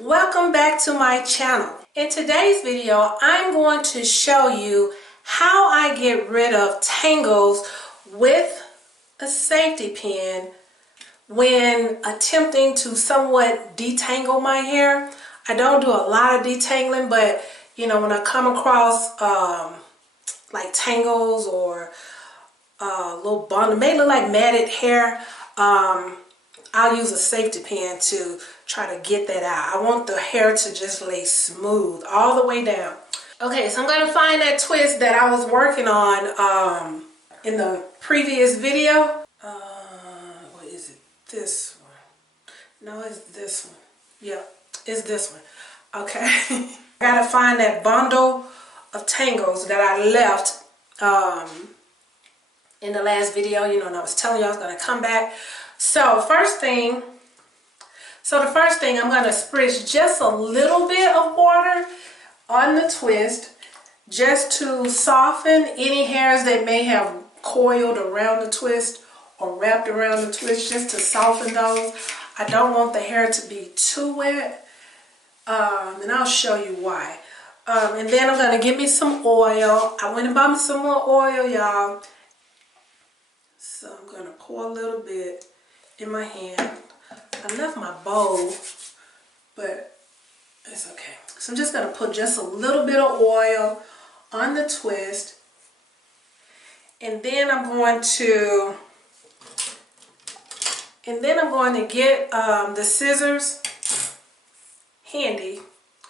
welcome back to my channel. In today's video, I'm going to show you how I get rid of tangles with a safety pin when attempting to somewhat detangle my hair. I don't do a lot of detangling, but you know, when I come across like tangles or little bundle, may look like matted hair, I'll use a safety pin to try to get that out. I want the hair to just lay smooth all the way down. Okay, so I'm going to find that twist that I was working on in the previous video. What is it? This one. No, it's this one. Yeah, it's this one. Okay. I got to find that bundle of tangles that I left in the last video, you know, and I was telling you I was going to come back. So the first thing I'm going to spritz just a little bit of water on the twist just to soften any hairs that may have coiled around the twist or wrapped around the twist, just to soften those. I don't want the hair to be too wet, and I'll show you why. And then I'm going to get me some oil. I went and bought me some more oil, y'all. So I'm going to pour a little bit in my hand. I left my bowl, but it's okay. So I'm just going to put just a little bit of oil on the twist. And then I'm going to get the scissors handy.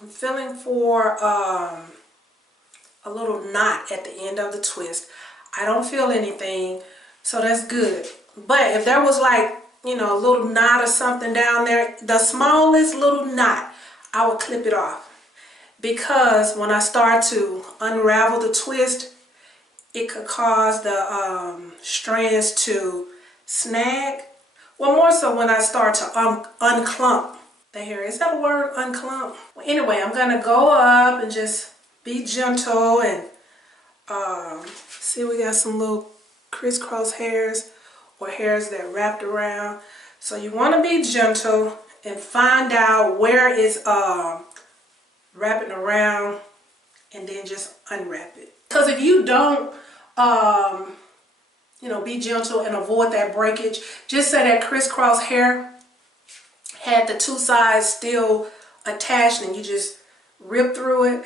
I'm feeling for a little knot at the end of the twist. I don't feel anything, so that's good. But if there was like, you know, a little knot or something down there, the smallest little knot, I would clip it off. Because when I start to unravel the twist, it could cause the strands to snag. Well, more so when I start to unclump the hair. Is that a word, unclump? Well, anyway, I'm going to go up and just be gentle and see, we got some little crisscross hairs or hairs that wrapped around. So you want to be gentle and find out where it's wrapping around and then just unwrap it. Because if you don't you know, be gentle and avoid that breakage, just say that crisscross hair had the two sides still attached and you just rip through it,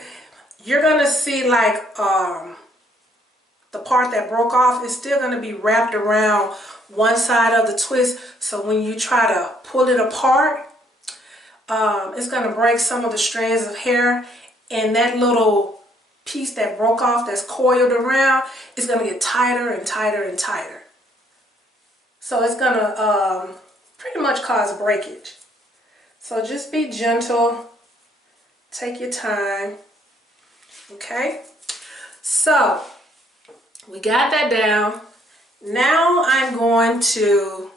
you're gonna see like the part that broke off is still going to be wrapped around one side of the twist. So when you try to pull it apart, it's going to break some of the strands of hair, and that little piece that broke off that's coiled around is going to get tighter and tighter and tighter. So it's going to pretty much cause breakage. So just be gentle, take your time. Okay, so we got that down. Now I'm going to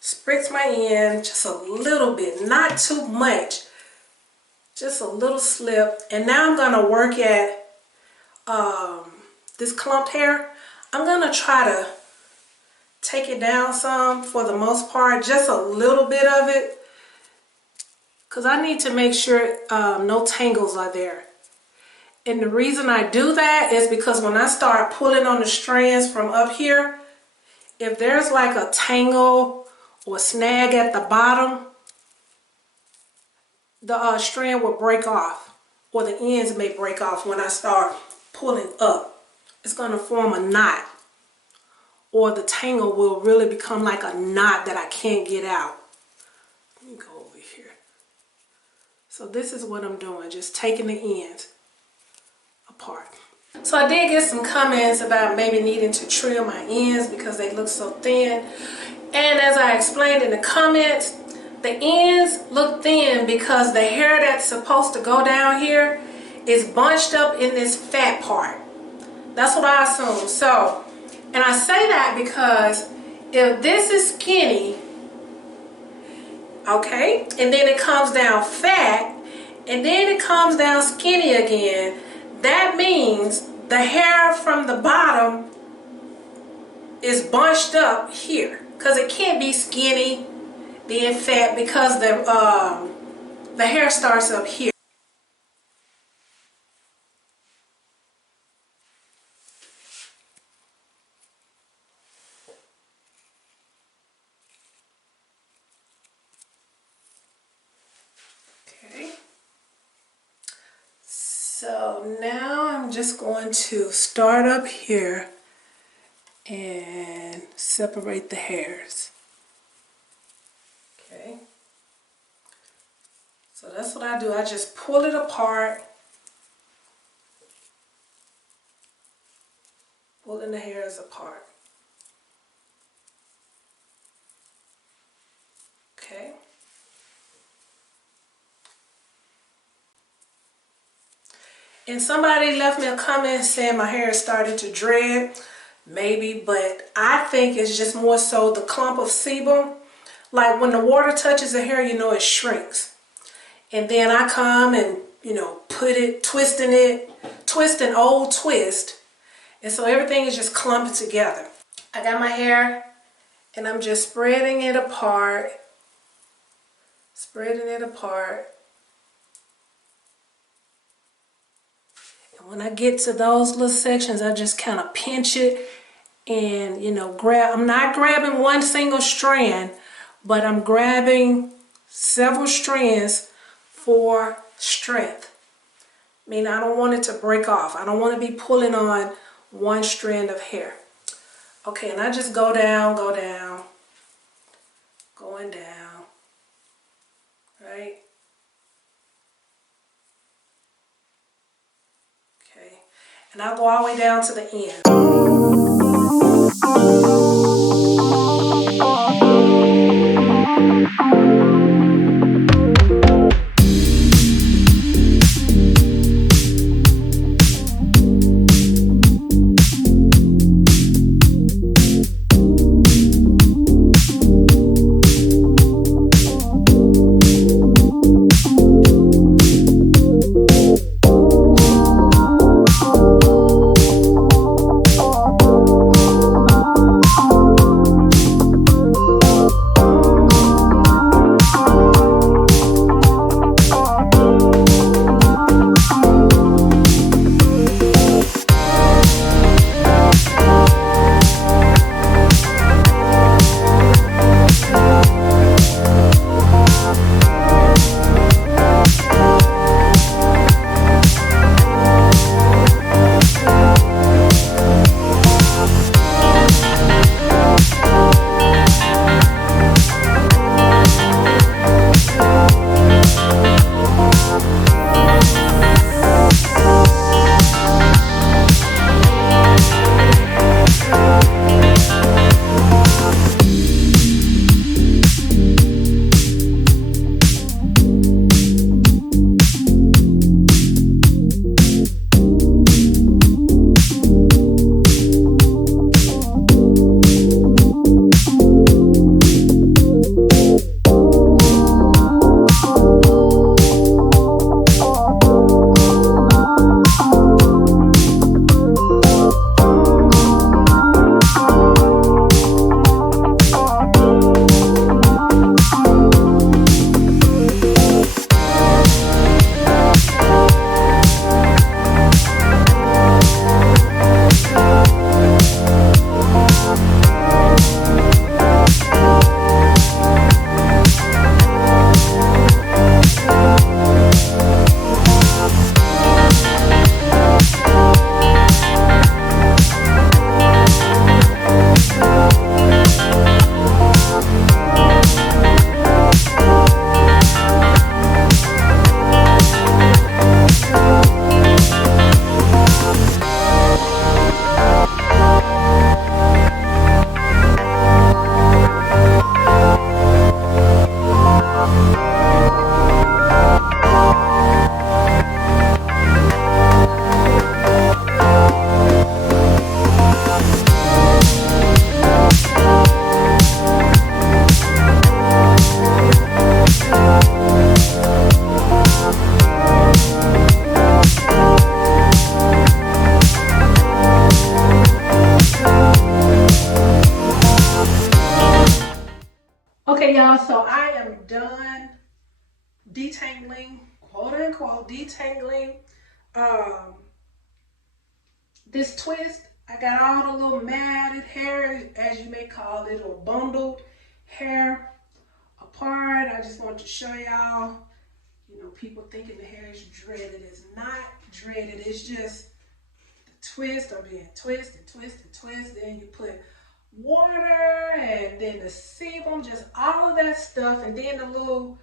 spritz my end just a little bit, not too much, just a little slip. And now I'm going to work at this clumped hair. I'm going to try to take it down some for the most part, just a little bit of it, because I need to make sure no tangles are there. And the reason I do that is because when I start pulling on the strands from up here, if there's like a tangle or snag at the bottom, the strand will break off, or the ends may break off when I start pulling up. It's going to form a knot, or the tangle will really become like a knot that I can't get out. Let me go over here. So this is what I'm doing, just taking the ends apart. So I did get some comments about maybe needing to trim my ends because they look so thin. And as I explained in the comments, the ends look thin because the hair that's supposed to go down here is bunched up in this fat part. That's what I assume. So, and I say that because if this is skinny, okay, and then it comes down fat, and then it comes down skinny again, that means the hair from the bottom is bunched up here, because it can't be skinny then fat, because the the hair starts up here. Okay. So now I'm just going to start up here and separate the hairs. Okay. So that's what I do. I just pull it apart, pulling the hairs apart. Okay. And somebody left me a comment saying my hair is starting to dread. Maybe, but I think it's just more so the clump of sebum. Like when the water touches the hair, you know, it shrinks. And then I come and, you know, twist an old twist. And so everything is just clumped together. I got my hair and I'm just spreading it apart. Spreading it apart. And when I get to those little sections, I just kind of pinch it and, you know, grab. I'm not grabbing one single strand, but I'm grabbing several strands for strength. I mean, I don't want it to break off. I don't want to be pulling on one strand of hair. Okay, and I just go down, going down, right? Okay, and I'll go all the way down to the end. detangling, quote unquote, detangling this twist. I got all the little matted hair, as you may call it, or bundled hair apart. I just want to show y'all, you know, people thinking the hair is dreaded. It's not dreaded. It's just the twist are being twist and twist and twist. Then you put water and then the sebum, just all of that stuff. And then the little,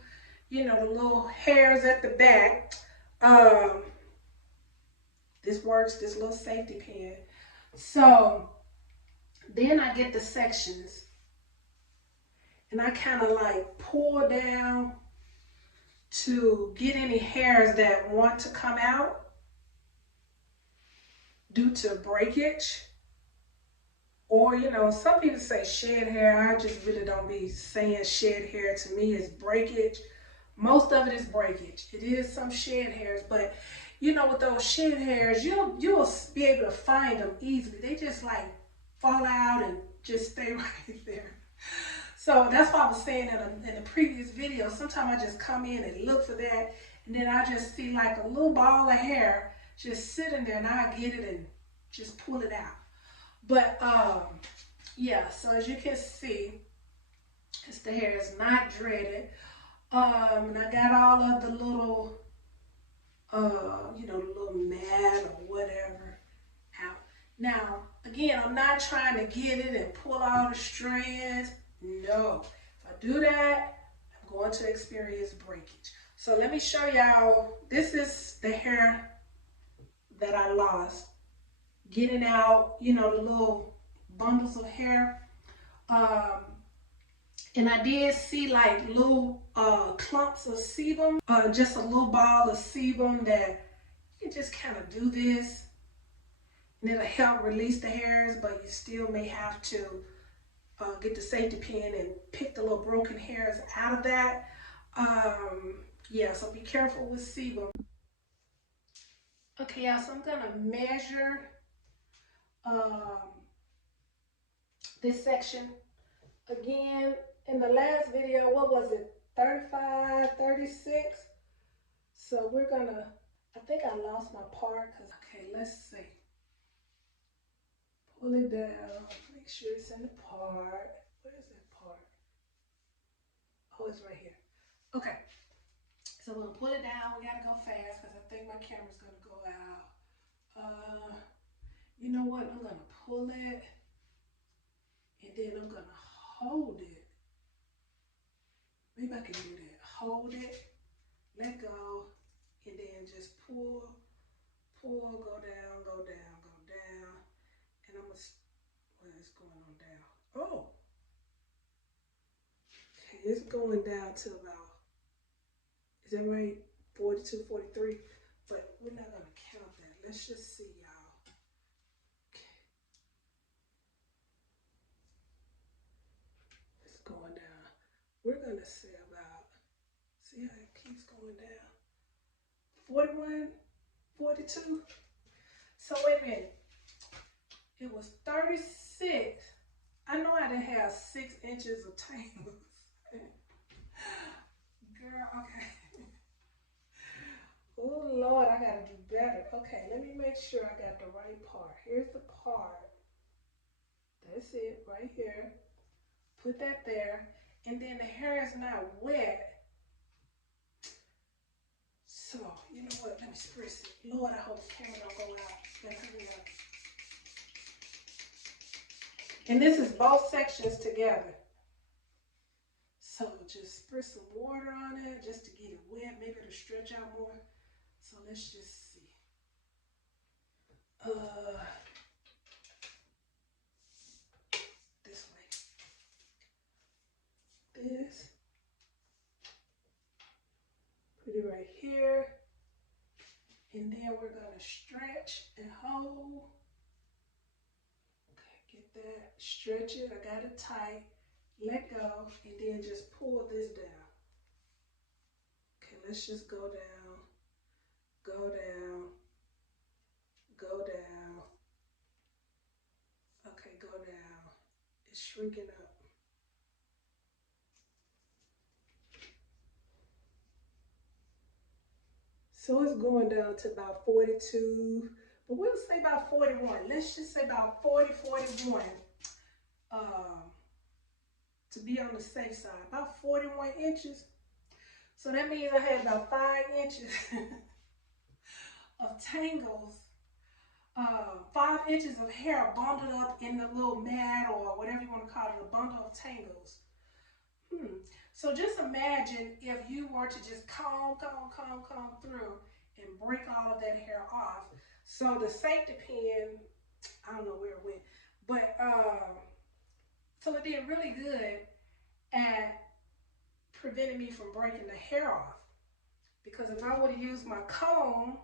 you know, the little hairs at the back. This works, this little safety pin. So then I get the sections and I kind of like pull down to get any hairs that want to come out due to breakage. Or, you know, some people say shed hair. I just really don't be saying shed hair. To me, it's breakage. Most of it is breakage. It is some shed hairs, but you know, with those shed hairs, you'll be able to find them easily. They just like fall out and just stay right there. So that's why I was saying in the previous video, sometimes I just come in and look for that, and then I just see like a little ball of hair just sitting there, and I get it and just pull it out. But yeah, so as you can see, it's the hair is not dreaded. And I got all of the little you know, the little mat or whatever out. Now, again, I'm not trying to get it and pull all the strands. No. If I do that, I'm going to experience breakage. So let me show y'all. This is the hair that I lost. Getting out, you know, the little bundles of hair. And I did see like little clumps of sebum, just a little ball of sebum that you can just kind of do this and it'll help release the hairs, but you still may have to get the safety pin and pick the little broken hairs out of that. Yeah, so be careful with sebum. Okay, y'all, so I'm gonna measure this section. Again, in the last video, what was it? 35, 36. So we're gonna, I think I lost my part because, okay, let's see. Pull it down, make sure it's in the part. Where is that part? Oh, it's right here. Okay, so we're gonna pull it down. We gotta go fast because I think my camera's gonna go out. You know what? I'm gonna pull it and then I'm gonna hold it. Maybe I can do that. Hold it, let go, and then just pull, go down, go down, go down. And I'm gonna, well, it's going on down. Oh, okay, it's going down to about, is that right? 42, 43, but we're not gonna count that. Let's just see, y'all. Okay. It's going down. We're gonna say about, see how it keeps going down? 41, 42. So wait a minute. It was 36. I know I didn't have 6 inches of tangles. Girl, okay. Oh Lord, I gotta do better. Okay, let me make sure I got the right part. Here's the part. That's it, right here. Put that there. And then the hair is not wet. So, you know what? Let me spritz it. Lord, I hope the camera don't go out. Let's hurry up. And this is both sections together. So just spritz some water on it just to get it wet. Maybe it'll stretch out more. So let's just see. This way. This. Put it right here. And then we're going to stretch and hold. Okay, get that. Stretch it. I got it tight. Let go. And then just pull this down. Okay, let's just go down. Go down. Go down. Okay, go down. It's shrinking up. So it's going down to about 42, but we'll say about 41. Let's just say about 40, 41. To be on the safe side, about 41 inches. So that means I had about 5 inches of tangles, 5 inches of hair bundled up in the little mat or whatever you want to call it, a bundle of tangles. So just imagine if you were to just comb through and break all of that hair off. So the safety pin, I don't know where it went, but so it did really good at preventing me from breaking the hair off. Because if I would have used my comb,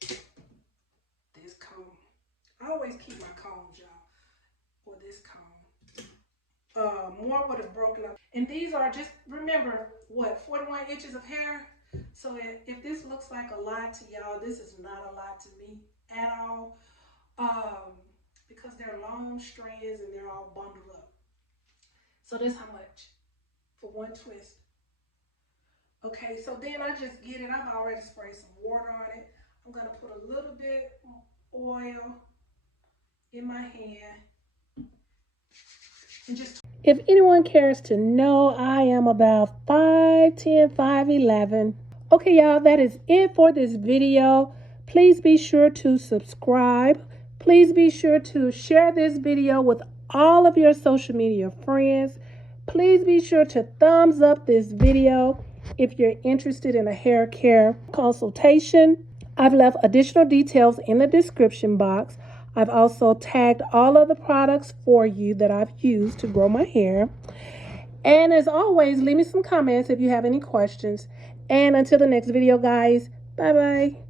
this comb, I always keep my combs, y'all, or this comb, more would have broken up. And these are just, remember, what, 41 inches of hair? So if this looks like a lot to y'all, this is not a lot to me at all, because they're long strands and they're all bundled up. So this how much for one twist. Okay, so then I just get it. I've already sprayed some water on it. I'm gonna put a little bit oil in my hand and just. If anyone cares to know, I am about 5'10", 5'11". Okay, y'all, that is it for this video. Please be sure to subscribe. Please be sure to share this video with all of your social media friends. Please be sure to thumbs up this video if you're interested in a hair care consultation. I've left additional details in the description box. I've also tagged all of the products for you that I've used to grow my hair. And as always, leave me some comments if you have any questions. And until the next video, guys, bye-bye.